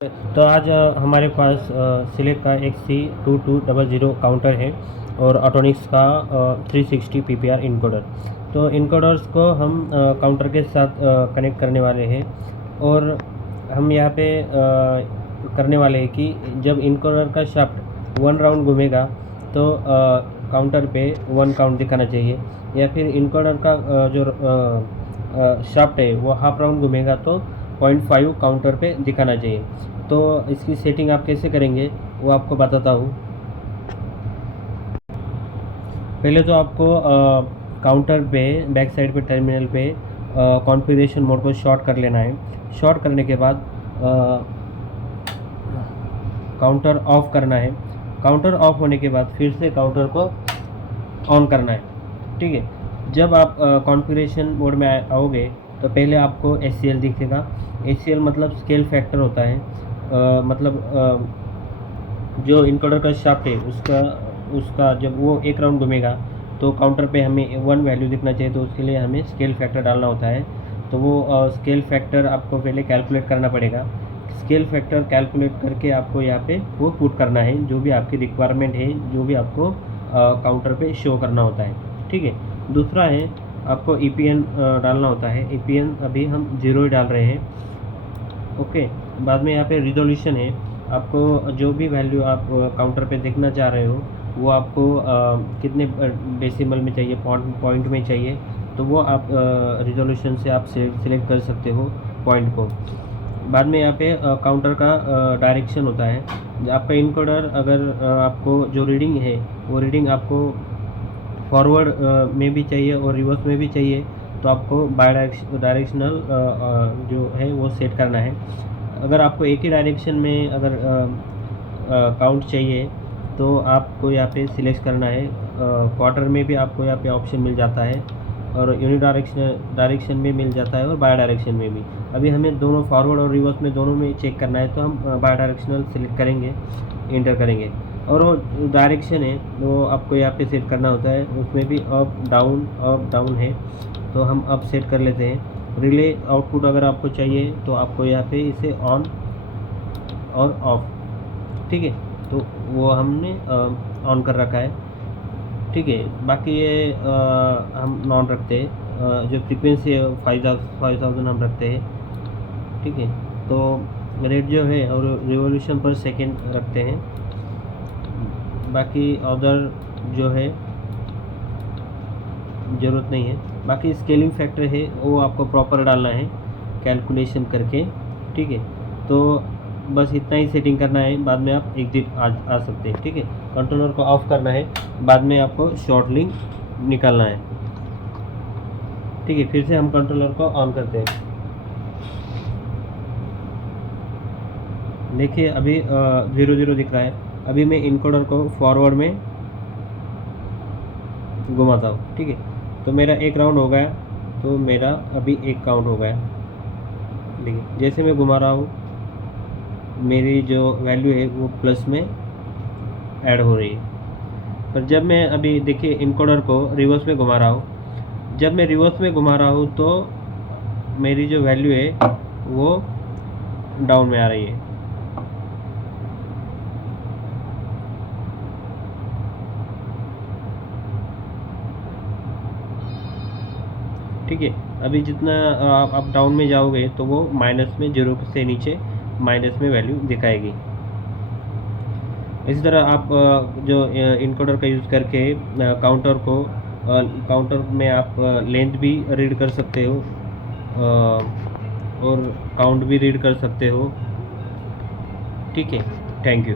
तो आज हमारे पास सिलेक्ट का XC2200 काउंटर है और ऑटोनिक्स का 360 PPR इनकोडर। तो इनकोडर्स को हम काउंटर के साथ कनेक्ट करने वाले हैं और हम यहाँ पे करने वाले हैं कि जब इनकोडर का शाफ्ट 1 राउंड घूमेगा तो काउंटर पे 1 काउंट दिखाना चाहिए, या फिर इनकोडर का जो शाफ्ट है वो हाफ राउंड घूमेगा तो 0.5 काउंटर पे दिखाना चाहिए। तो इसकी सेटिंग आप कैसे करेंगे वो आपको बताता हूँ। पहले तो आपको काउंटर पे बैक साइड पे टर्मिनल पे कॉन्फ़िगरेशन मोड को शॉर्ट कर लेना है। शॉर्ट करने के बाद काउंटर ऑफ करना है। काउंटर ऑफ होने के बाद फिर से काउंटर को ऑन करना है। ठीक है, जब आप कॉन्फ़िगरेशन मोड में आओगे तो पहले आपको SCL दिखेगा। SCL मतलब स्केल फैक्टर होता है। जो इनकोडर का शाफ्ट है उसका जब वो 1 राउंड घूमेगा तो काउंटर पे हमें 1 वैल्यू दिखना चाहिए, तो उसके लिए हमें स्केल फैक्टर डालना होता है। तो वो स्केल फैक्टर आपको पहले कैलकुलेट करना पड़ेगा। स्केल फैक्टर कैलकुलेट करके आपको यहाँ पे वो पुट करना है, जो भी आपकी रिक्वायरमेंट है, जो भी आपको काउंटर पे शो करना होता है। ठीक है, दूसरा है आपको EPN डालना होता है। EPN अभी हम 0 ही डाल रहे हैं। ओके, बाद में यहाँ पे रिजोल्यूशन है। आपको जो भी वैल्यू आप काउंटर पे देखना चाह रहे हो वो आपको कितने डेसिमल में चाहिए, पॉइंट में चाहिए, तो वो आप रिजोल्यूशन से आप सिलेक्ट कर सकते हो पॉइंट को। बाद में यहाँ पे काउंटर का डायरेक्शन होता है। आपका इनकोडर अगर आपको जो रीडिंग है वो रीडिंग आपको फॉरवर्ड में भी चाहिए और रिवर्स में भी चाहिए, तो आपको डायरेक्शनल जो है वो सेट करना है। अगर आपको एक ही डायरेक्शन में अगर काउंट चाहिए तो आपको यहाँ पे सिलेक्ट करना है। क्वार्टर में भी आपको यहाँ पे ऑप्शन मिल जाता है और डायरेक्शन में मिल जाता है और बाय डायरेक्शन में भी। अभी हमें दोनों फॉरवर्ड और रिवर्स में दोनों में चेक करना है, तो हम बाय डायरेक्शनल सिलेक्ट करेंगे, इंटर करेंगे। और वो डायरेक्शन है वो आपको यहाँ पे सेट करना होता है। उसमें भी अप डाउन है, तो हम अप सेट कर लेते हैं। रिले आउटपुट अगर आपको चाहिए तो आपको यहाँ पे इसे ऑन और ऑफ, ठीक है, तो वो हमने ऑन कर रखा है। ठीक है, बाकी ये हम नॉन रखते हैं। जो फ्रीक्वेंसी है 5000 हम रखते हैं। ठीक है, तो रेट जो है और रिवॉल्यूशन पर सेकेंड रखते हैं। बाकी अदर जो है ज़रूरत नहीं है। बाकी स्केलिंग फैक्टर है वो आपको प्रॉपर डालना है कैलकुलेशन करके। ठीक है, तो बस इतना ही सेटिंग करना है, बाद में आप एग्जिट आ सकते हैं। ठीक है, कंट्रोलर को ऑफ करना है, बाद में आपको शॉर्ट लिंक निकालना है। ठीक है, फिर से हम कंट्रोलर को ऑन करते हैं। देखिए अभी 0 दिख रहा है। अभी मैं इनकोडर को फॉरवर्ड में घुमाता हूँ। ठीक है, तो मेरा 1 राउंड हो गया, तो मेरा अभी 1 काउंट हो गया। देखिए जैसे मैं घुमा रहा हूँ मेरी जो वैल्यू है वो प्लस में ऐड हो रही है। पर जब मैं अभी देखिए इनकोडर को रिवर्स में घुमा रहा हूँ, जब मैं रिवर्स में घुमा रहा हूँ तो मेरी जो वैल्यू है वो डाउन में आ रही है। ठीक है, अभी जितना आप डाउन में जाओगे तो वो माइनस में 0 से नीचे माइनस में वैल्यू दिखाएगी। इसी तरह आप जो इनकोडर का यूज़ करके काउंटर में आप लेंथ भी रीड कर सकते हो और काउंट भी रीड कर सकते हो। ठीक है, थैंक यू।